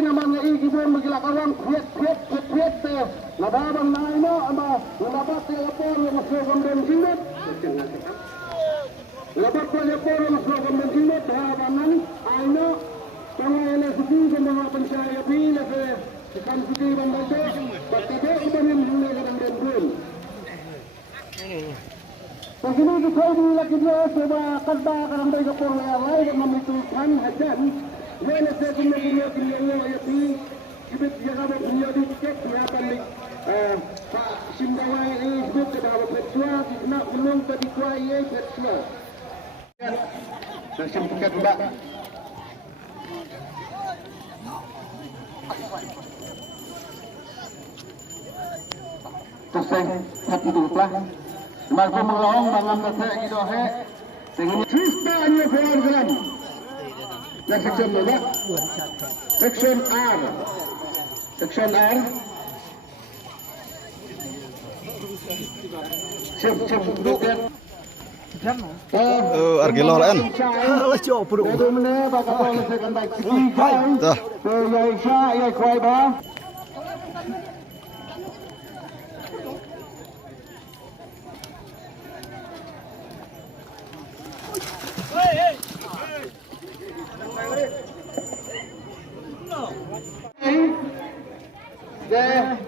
namanya igibon magilakawang piet teh. Nababang na ino ama nababat ya lapor yang masuk kembali sinut. Labat ko lapor yang masuk kembali sinut habanan aino pangayana suku sama pensaya bila ke sekan suku bangbato patido ibanin hulu kadang dendun. Pagini kita lagi dia coba kada kadang dari kapor yang lain memitukan hajan. Wala sa kanya ayati ibig jaga punya di tiket dia balik sa simbawa ini sebut kedawa petua nak belum tadi kuai petua dan simpikat juga terus hati duplah mampu mengelong bangan nasi gitu he dengan sistemnya program section berapa? Section R. Section R. Siap duduk kan? Argelo kan? Lah coba duduk. Itu mana bakal boleh sekan baik sikit. Dah. Ya Isya, ya kuai bah.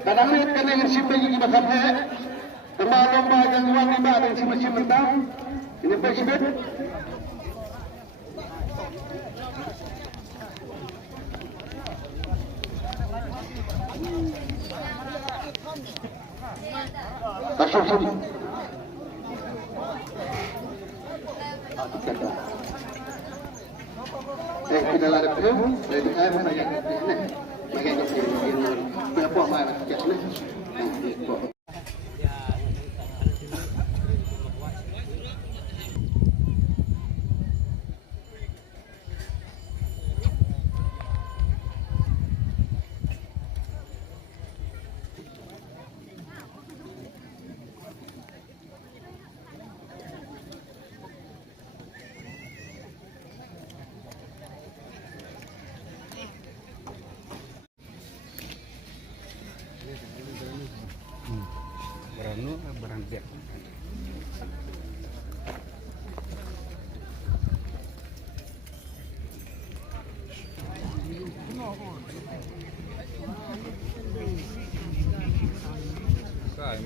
Kadang-kadang kan yang simpan gigi bakal he, lomba yang uang lima dan simpan mentang, ini presiden. Kasih sini. Kita lari dulu, dari saya banyak ini. Makin berapa mana kecil ni? Barang biak. Saya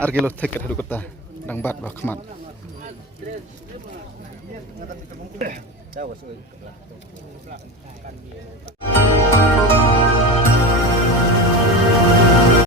Argelo teker hadu kota dang bat bah kemat.